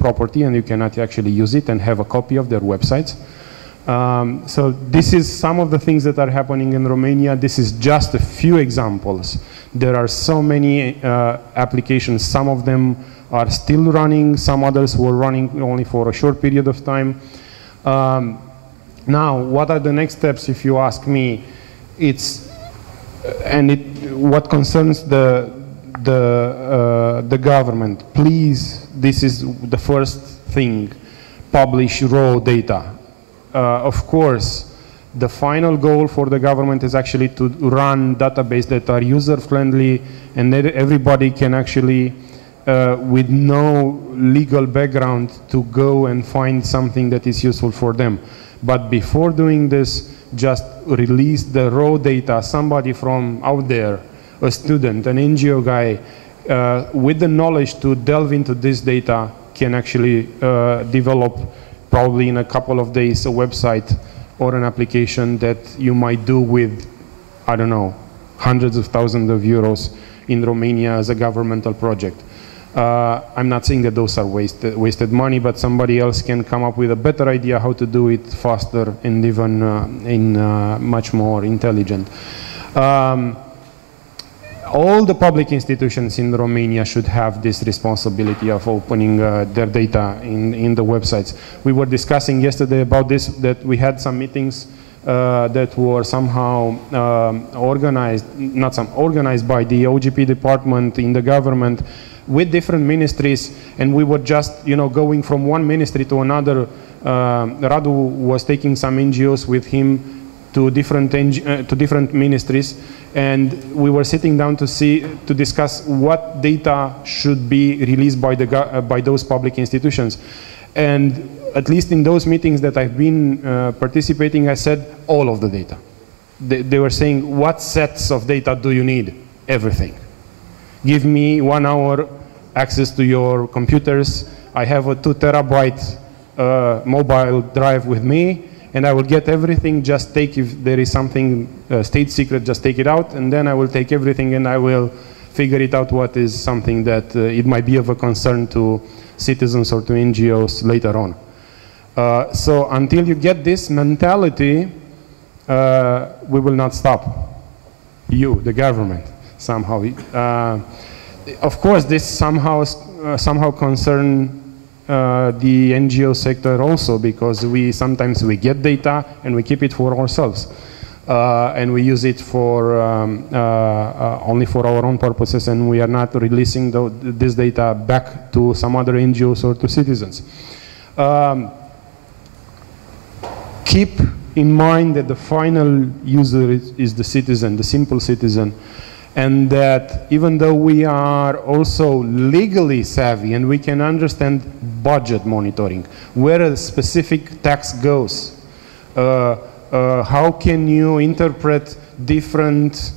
property and you cannot actually use it and have a copy of their websites. So this is some of the things that are happening in Romania. This is just a few examples. There are so many applications. Some of them are still running. Some others were running only for a short period of time. Now, what are the next steps, if you ask me? What concerns the government, please, this is the first thing, publish raw data. Of course, the final goal for the government is actually to run databases that are user-friendly and that everybody can actually, with no legal background, to go and find something that is useful for them. But before doing this, just release the raw data. Somebody from out there, a student, an NGO guy, with the knowledge to delve into this data can actually develop, probably in a couple of days, a website or an application that you might do with, I don't know, hundreds of thousands of euros in Romania as a governmental project. I'm not saying that those are wasted money, but somebody else can come up with a better idea how to do it faster and even much more intelligent. All the public institutions in Romania should have this responsibility of opening their data in the websites. We were discussing yesterday about this, that we had some meetings that were somehow organized by the OGP department in the government with different ministries, and we were just, going from one ministry to another. Radu was taking some NGOs with him to different ministries, and we were sitting down to discuss what data should be released by those public institutions. And at least in those meetings that I've been participating, I said all of the data. They were saying, what sets of data do you need? Everything. Give me 1 hour access to your computers. I have a 2 terabyte mobile drive with me, and I will get everything. Just take, if there is something state secret, just take it out, and then I will take everything and I will figure it out what is something that it might be of a concern to citizens or to NGOs later on. So until you get this mentality, we will not stop. You, the government, somehow. Of course, this somehow concern the NGO sector also, because sometimes we get data and we keep it for ourselves, and we use it for only for our own purposes, and we are not releasing this data back to some other NGOs or to citizens. Keep in mind that the final user is the citizen, the simple citizen, and that even though we are also legally savvy and we can understand budget monitoring, where a specific tax goes, how can you interpret different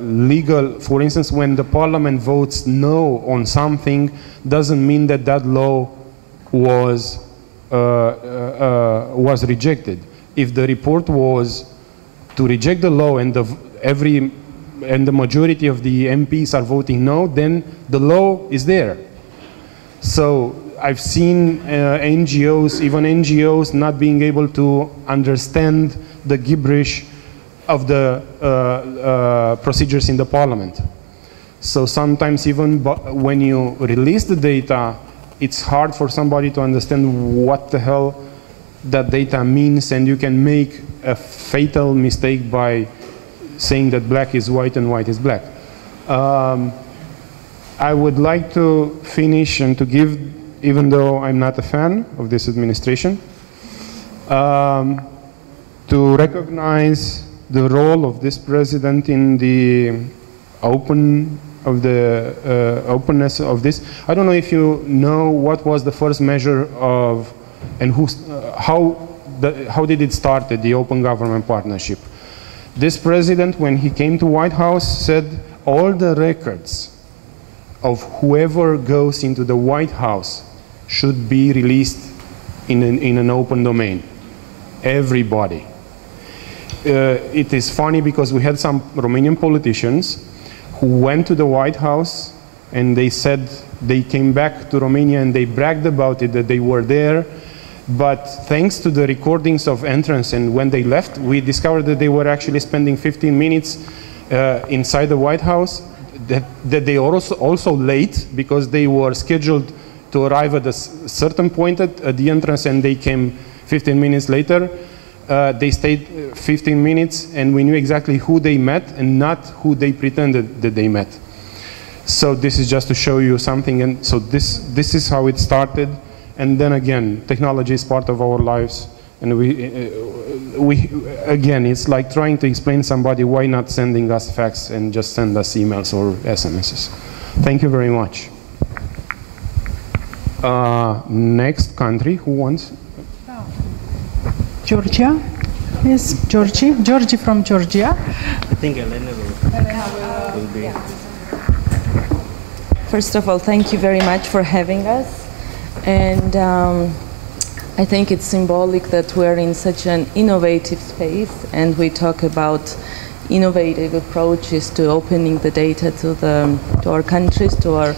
legal, for instance, when the parliament votes no on something, doesn't mean that that law was rejected. If the report was to reject the law and the majority of the MPs are voting no, then the law is there. So I've seen NGOs, even NGOs, not being able to understand the gibberish of the procedures in the parliament. So sometimes even when you release the data, it's hard for somebody to understand what the hell that data means, and you can make a fatal mistake by saying that black is white and white is black. I would like to finish and to give, even though I'm not a fan of this administration, to recognize the role of this president in the openness of this. I don't know if you know what was the first measure of, and how did it start, the Open Government Partnership. This president, when he came to White House, said all the records of whoever goes into the White House should be released in an open domain. Everybody. It is funny because we had some Romanian politicians who went to the White House and they said they came back to Romania and they bragged about it, that they were there. But thanks to the recordings of entrance and when they left, we discovered that they were actually spending 15 minutes inside the White House, that they were also late because they were scheduled to arrive at a certain point at the entrance and they came 15 minutes later. They stayed 15 minutes and we knew exactly who they met and not who they pretended that they met. So this is just to show you something, and so this is how it started. And then again, technology is part of our lives, and we again, it's like trying to explain to somebody why not sending us fax and just send us emails or SMSs. Thank you very much. Next country, who wants? Georgia. Yes, Georgie. Georgie from Georgia. I think Elena will be. First of all, thank you very much for having us. And I think it's symbolic that we're in such an innovative space and we talk about innovative approaches to opening the data to our countries, to our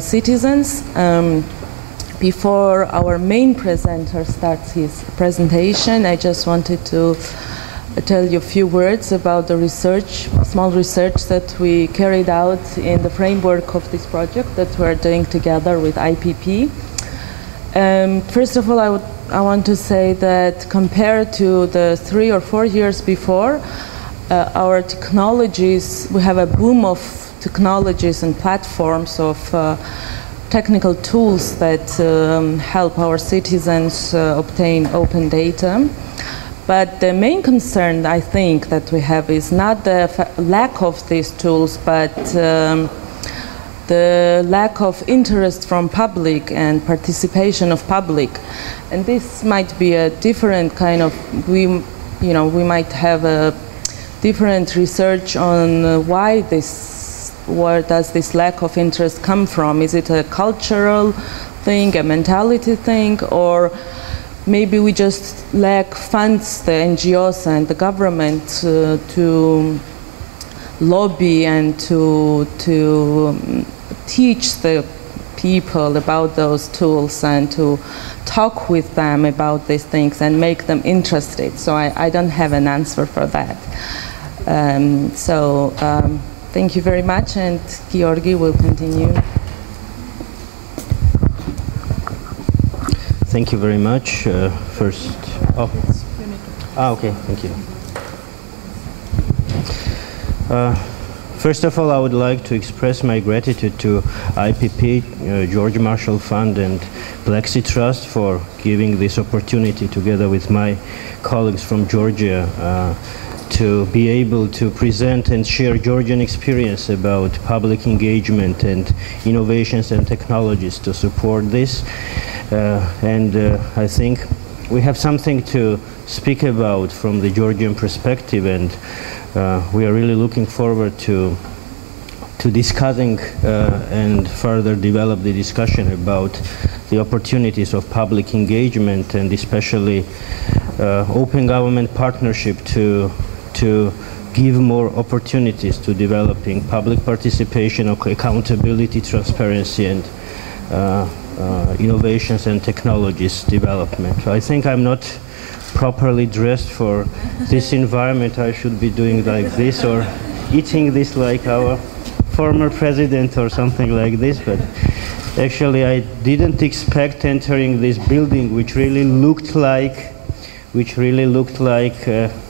citizens. Before our main presenter starts his presentation, I just wanted to tell you a few words about the research, small research that we carried out in the framework of this project that we're doing together with IPP. First of all, I want to say that compared to the 3 or 4 years before, our technologies, we have a boom of technologies and platforms of technical tools that help our citizens obtain open data. But the main concern, I think, that we have is not the lack of these tools, but the lack of interest from public and participation of public. And this might be a different kind of, we might have a different research on why where does this lack of interest come from? Is it a cultural thing, a mentality thing, or maybe we just lack funds, the NGOs and the government, to lobby and to teach the people about those tools and to talk with them about these things and make them interested. So I don't have an answer for that. Thank you very much, and Georgi will continue. Thank you very much. First, okay, thank you. First of all, I would like to express my gratitude to IPP, George Marshall Fund, and Plexi Trust for giving this opportunity, together with my colleagues from Georgia, to be able to present and share Georgian experience about public engagement and innovations and technologies to support this. I think we have something to speak about from the Georgian perspective, and we are really looking forward to discussing and further develop the discussion about the opportunities of public engagement, and especially open government partnership to give more opportunities to developing public participation, accountability, transparency, and innovations and technologies development. I think I'm not properly dressed for this environment. I should be doing like this or eating this like our former president or something like this, but actually I didn't expect entering this building, which really looked like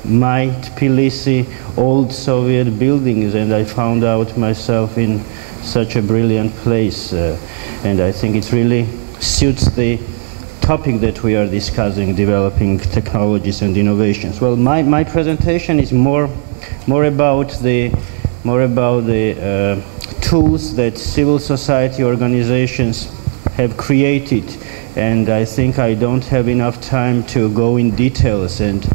my Tbilisi old Soviet buildings, and I found out myself in such a brilliant place, and I think it really suits the topic that we are discussing, developing technologies and innovations. Well, my presentation is more about the tools that civil society organizations have created, and I think I don't have enough time to go in details, and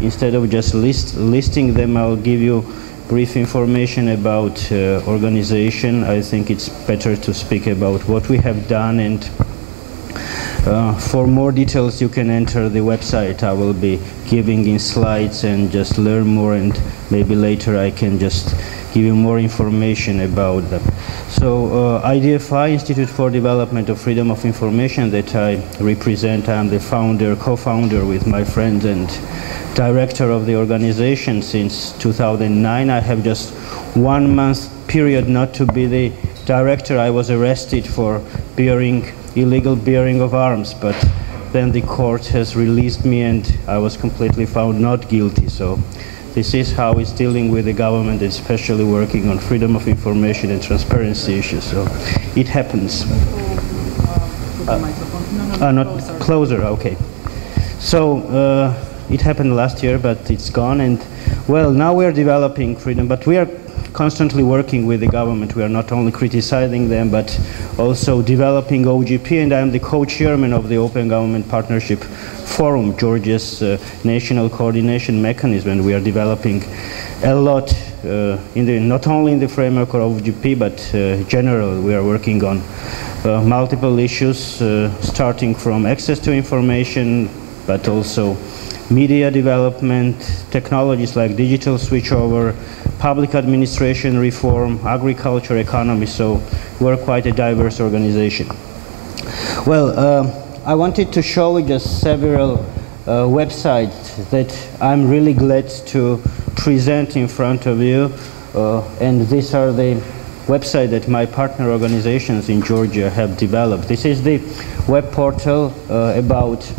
instead of just listing them, I'll give you brief information about organization. I think it's better to speak about what we have done, and for more details you can enter the website I will be giving in slides and just learn more, and maybe later I can just give you more information about them. So IDFI, Institute for Development of Freedom of Information, that I represent, I am the founder, co-founder with my friend and director of the organization since 2009. I have just 1 month period not to be the director. I was arrested for illegal bearing of arms, but then the court has released me and I was completely found not guilty. So this is how it's dealing with the government, especially working on freedom of information and transparency issues. So it happens. Not closer, okay. So it happened last year, but it's gone. And well, now we're developing freedom, but we are constantly working with the government. We are not only criticizing them, but also developing OGP, and I'm the co-chairman of the Open Government Partnership Forum, Georgia's national coordination mechanism, and we are developing a lot, not only in the framework of OGP, but generally we are working on multiple issues, starting from access to information, but also media development, technologies like digital switchover, public administration reform, agriculture, economy. So we're quite a diverse organization. Well, I wanted to show you just several websites that I'm really glad to present in front of you. And these are the websites that my partner organizations in Georgia have developed. This is the web portal about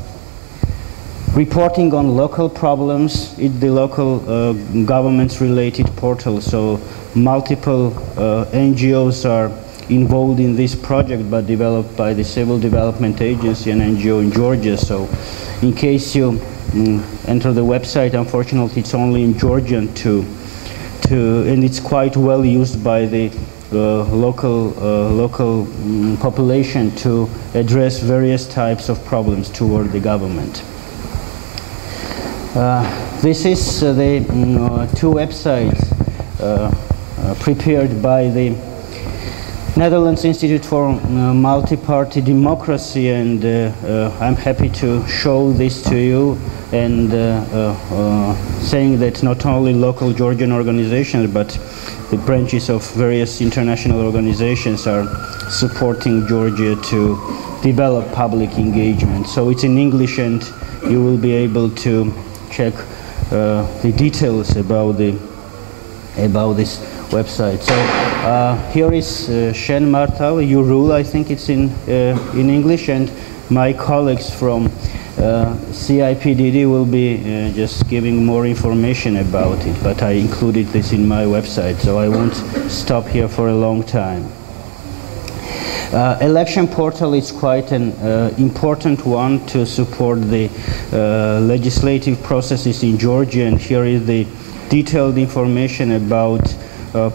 reporting on local problems. It's the local governments related portal, so multiple NGOs are involved in this project, but developed by the Civil Development Agency and NGO in Georgia. So in case you enter the website, unfortunately it's only in Georgian and it's quite well used by the local population to address various types of problems toward the government. This is the two websites prepared by the Netherlands Institute for Multi-Party Democracy, and I'm happy to show this to you, and saying that not only local Georgian organizations, but the branches of various international organizations are supporting Georgia to develop public engagement. So it's in English, and you will be able to check the details about this website. So here is Shen Martal, You Rule, I think it's in English, and my colleagues from CIPDD will be just giving more information about it, but I included this in my website, so I won't stop here for a long time. Election portal is quite an important one to support the legislative processes in Georgia, and here is the detailed information about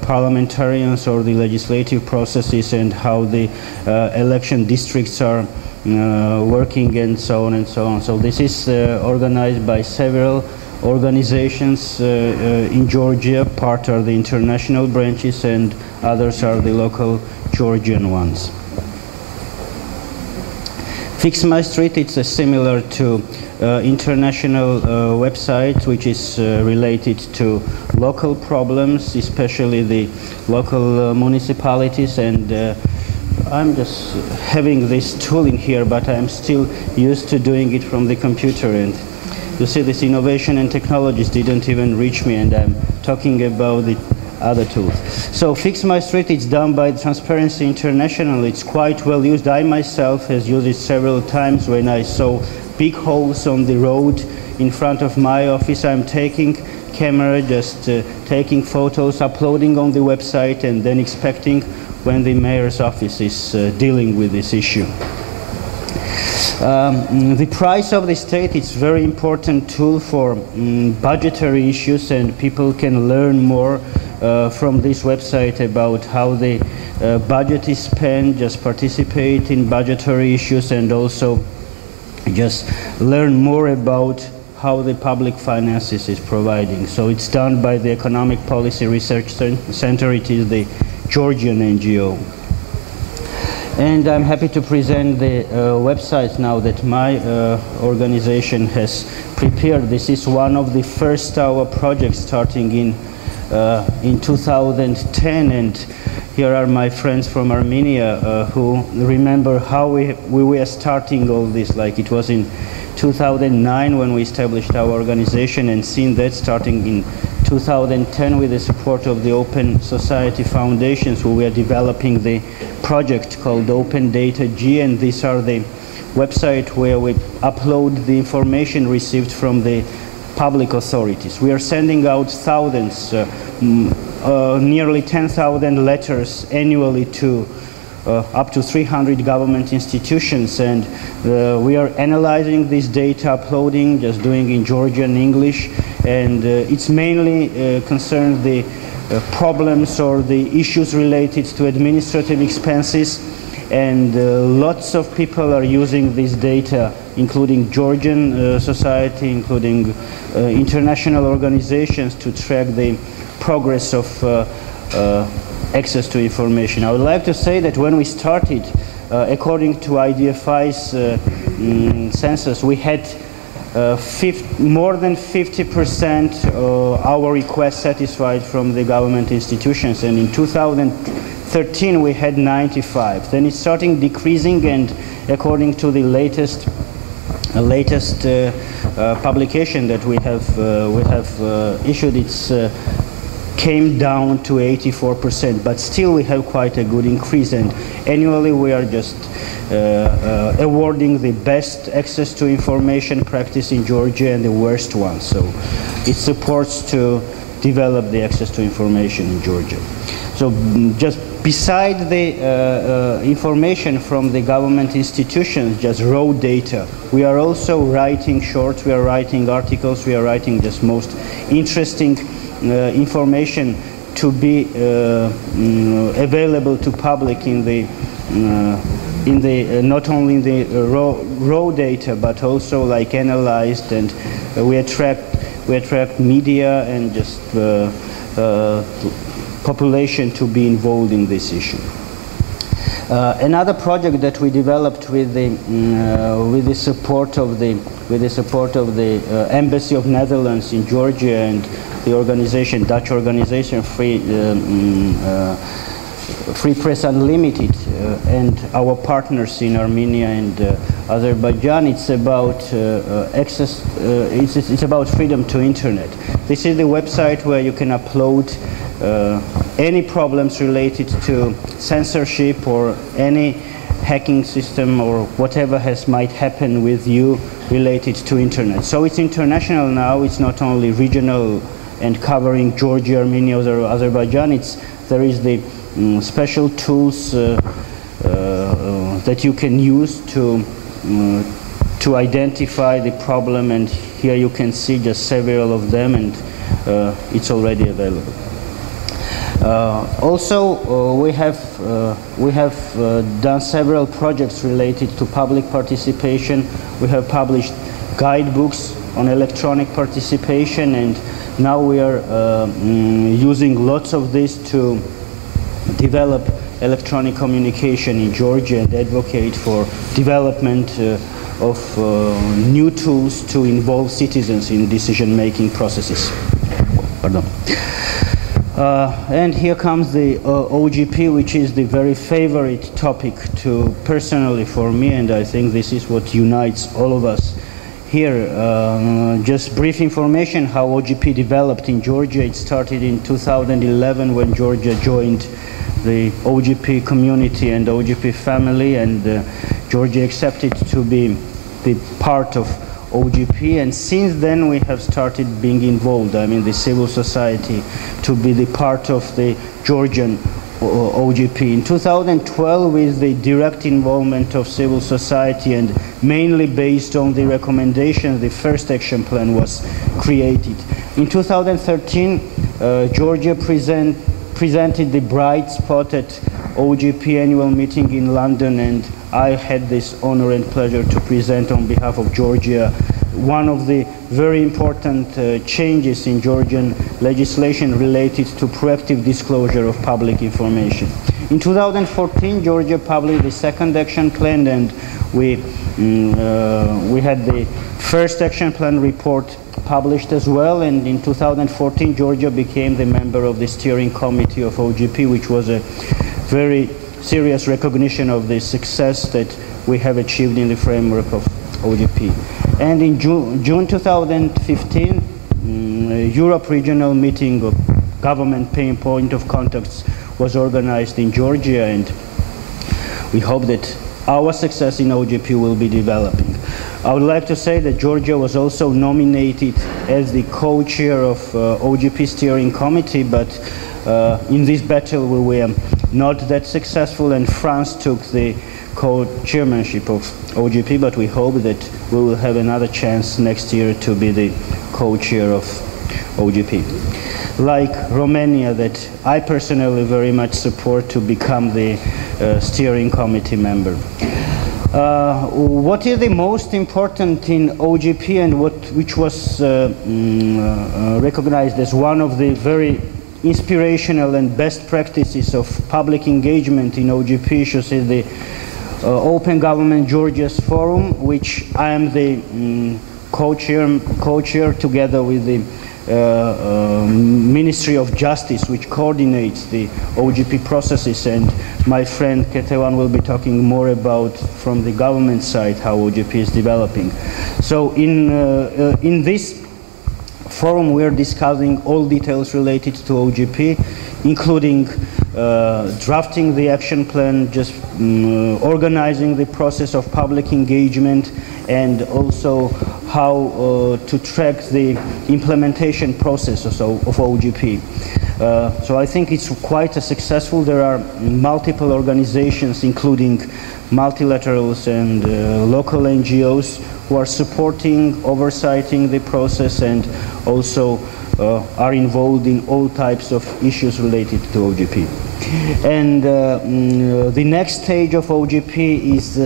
parliamentarians or the legislative processes and how the election districts are working, and so on and so on. So this is organized by several organizations in Georgia. Part are the international branches and others are the local Georgian ones. Fix My Street, it's similar to international website, which is related to local problems, especially the local municipalities, and I'm just having this tool in here, but I'm still used to doing it from the computer, and you see this innovation and technologies didn't even reach me, and I'm talking about the other tools. So Fix My Street, it's done by Transparency International. It's quite well used. I myself has used it several times when I saw big holes on the road in front of my office. I'm taking camera, just taking photos, uploading on the website, and then expecting when the mayor's office is dealing with this issue. The price of the state is a very important tool for budgetary issues, and people can learn more from this website about how the budget is spent, just participate in budgetary issues, and also just learn more about how the public finances is providing. So it's done by the Economic Policy Research Center. It is the Georgian NGO. And I'm happy to present the website now that my organization has prepared. This is one of the first our projects starting in 2010, and here are my friends from Armenia who remember how we were starting all this. Like it was in 2009 when we established our organization, and seen that starting in 2010 with the support of the Open Society Foundations, who we are developing the project called Open Data G, and these are the website where we upload the information received from the public authorities. We are sending out thousands, nearly 10,000 letters annually to up to 300 government institutions, and we are analyzing this data, uploading, just doing in Georgian, English, and it's mainly concerns the problems or the issues related to administrative expenses, and lots of people are using this data, including Georgian society, including international organizations, to track the progress of access to information. I would like to say that when we started, according to IDFI's census, we had more than 50% our requests satisfied from the government institutions, and in 2013 we had 95. Then it's starting decreasing, and according to the latest publication that we have issued, it's came down to 84%, but still we have quite a good increase, and annually we are just awarding the best access to information practice in Georgia and the worst one. So it supports to develop the access to information in Georgia. So just beside the information from the government institutions, just raw data, we are also writing shorts, we are writing articles, we are writing just most interesting information to be available to public in the not only in the raw data, but also like analyzed, and we attract media and just population to be involved in this issue. Another project that we developed with the support of the Embassy of Netherlands in Georgia and the organization, Dutch organization, Free Press Unlimited, and our partners in Armenia and Azerbaijan. It's about access. It's about freedom to internet. This is the website where you can upload any problems related to censorship or any hacking system or whatever might happen with you related to internet. So it's international now. It's not only regional and covering Georgia, Armenia, or Azerbaijan. There is the special tools that you can use to identify the problem, and here you can see just several of them, and it's already available. Also, we have done several projects related to public participation. We have published guidebooks on electronic participation, and now we are using lots of this to develop electronic communication in Georgia and advocate for development of new tools to involve citizens in decision-making processes. Pardon. And here comes the OGP, which is the very favorite topic personally for me, and I think this is what unites all of us here. Just brief information how OGP developed in Georgia. It started in 2011 when Georgia joined the OGP community and OGP family, and Georgia accepted to be the part of OGP, and since then we have started being involved, I mean the civil society, to be the part of the Georgian OGP. In 2012, with the direct involvement of civil society and mainly based on the recommendations, the first action plan was created. In 2013, Georgia presented the bright spot at OGP annual meeting in London, and I had this honor and pleasure to present on behalf of Georgia one of the very important changes in Georgian legislation related to proactive disclosure of public information. In 2014, Georgia published the second action plan, and we had the first action plan report published as well, and in 2014 Georgia became the member of the steering committee of OGP, which was a very serious recognition of the success that we have achieved in the framework of OGP. And in June 2015, Europe regional meeting of government point of contacts was organized in Georgia, and we hope that our success in OGP will be developing. I would like to say that Georgia was also nominated as the co-chair of OGP steering committee, but in this battle we were not that successful, and France took the co-chairmanship of OGP, but we hope that we will have another chance next year to be the co-chair of OGP. Like Romania, that I personally very much support to become the steering committee member. What is the most important in OGP, and which was recognized as one of the very inspirational and best practices of public engagement in OGP, should say the Open Government Georgia's Forum, which I am the co-chair together with the Ministry of Justice, which coordinates the OGP processes, and my friend Ketevan will be talking more about from the government side how OGP is developing. So in this forum we are discussing all details related to OGP, including drafting the action plan, just organizing the process of public engagement, and also how to track the implementation process of OGP. So I think it's quite successful. There are multiple organizations, including multilaterals and local NGOs, who are supporting, oversighting the process, and also are involved in all types of issues related to OGP. And the next stage of OGP is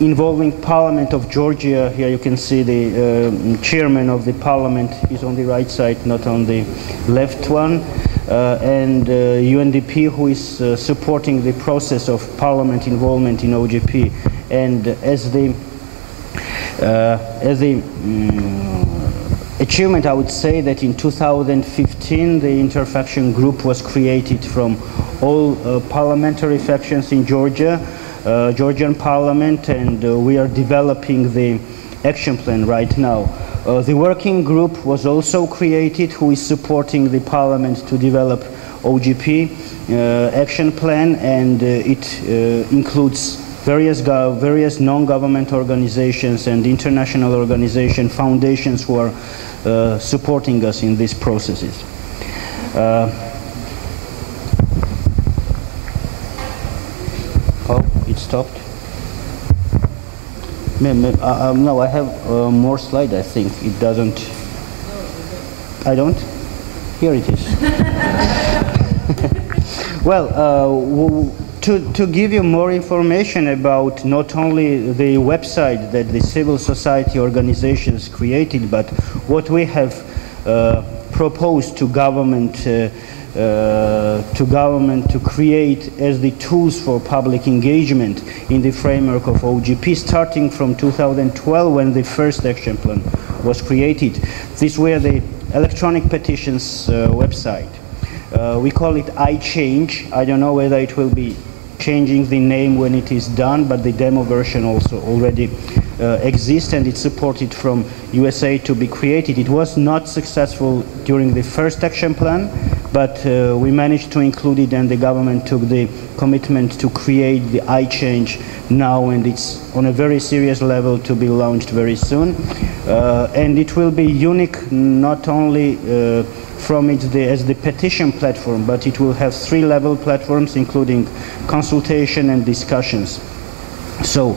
involving Parliament of Georgia. Here you can see the chairman of the Parliament is on the right side, not on the left one, and UNDP, who is supporting the process of Parliament involvement in OGP. And as the achievement, I would say that in 2015 the interfaction group was created from all parliamentary factions in Georgia, Georgian Parliament, and we are developing the action plan right now. The working group was also created, who is supporting the Parliament to develop OGP action plan, and it includes various non-government organizations and international organizations, foundations who are supporting us in these processes. Oh, it stopped. No, I have more slide. I think it doesn't. I don't? Here it is. Well, to give you more information about not only the website that the civil society organizations created, but what we have proposed to government to create as the tools for public engagement in the framework of OGP, starting from 2012 when the first action plan was created. These were the electronic petitions website. We call it iChange. I don't know whether it will be changing the name when it is done, but the demo version also already exists, and it's supported from USA to be created. It was not successful during the first action plan, but we managed to include it, and the government took the commitment to create the iChange now, and it's on a very serious level to be launched very soon. And it will be unique not only from it as the petition platform, but it will have 3-level platforms, including consultation and discussions. So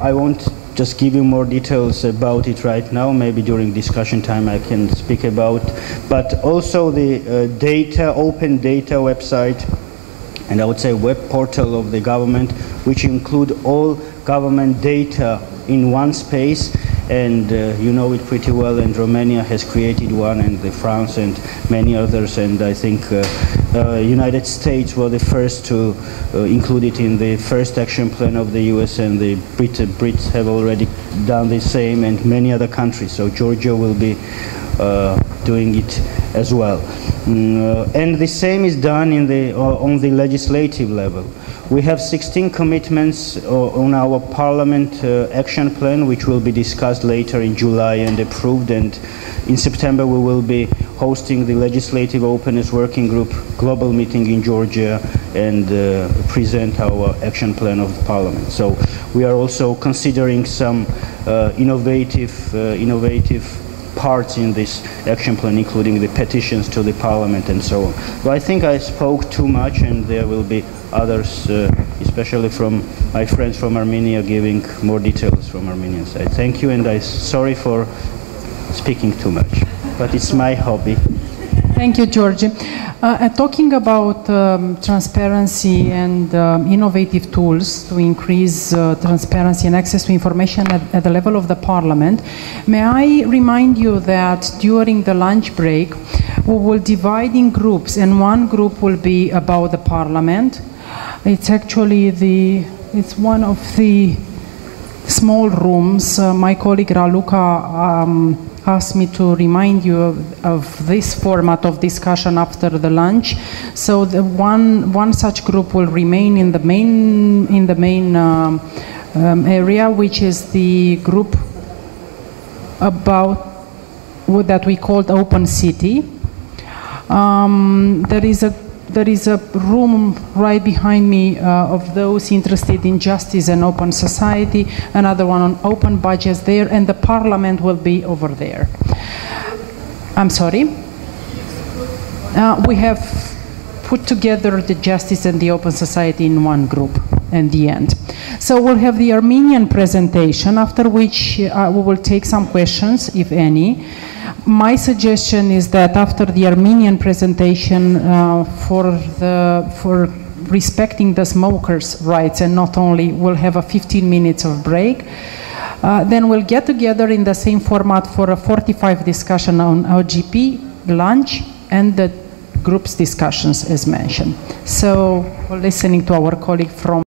I won't just give you more details about it right now. Maybe during discussion time I can speak about. But also the open data website, and I would say web portal of the government, which include all government data in one space. And you know it pretty well, and Romania has created one, and France and many others, and I think United States were the first to include it in the first action plan of the US, and the Brits have already done the same, and many other countries. So Georgia will be doing it as well. And the same is done on the legislative level. We have 16 commitments on our Parliament action plan, which will be discussed later in July and approved. And in September, we will be hosting the Legislative Openness Working Group global meeting in Georgia and present our action plan of the Parliament. So we are also considering some innovative parts in this action plan, including the petitions to the Parliament and so on. But I think I spoke too much, and there will be others, especially from my friends from Armenia, giving more details from Armenian side. Thank you, and I'm sorry for speaking too much, but it's my hobby. Thank you, Georgie. Talking about transparency and innovative tools to increase transparency and access to information at the level of the Parliament, may I remind you that during the lunch break, we will divide in groups, and one group will be about the Parliament. It's actually it's one of the small rooms. My colleague Raluca asked me to remind you of this format of discussion after the lunch. So the one such group will remain in the main area, which is the group about what that we called Open City. There is a room right behind me of those interested in justice and open society, another one on open budgets there, and the Parliament will be over there. I'm sorry? We have put together the justice and the open society in one group in the end. So we'll have the Armenian presentation, after which we will take some questions, if any. My suggestion is that after the Armenian presentation, for respecting the smokers' rights and not only, we'll have a 15 minutes of break. Then we'll get together in the same format for a 45 discussion on OGP, lunch, and the group's discussions as mentioned. So we're listening to our colleague from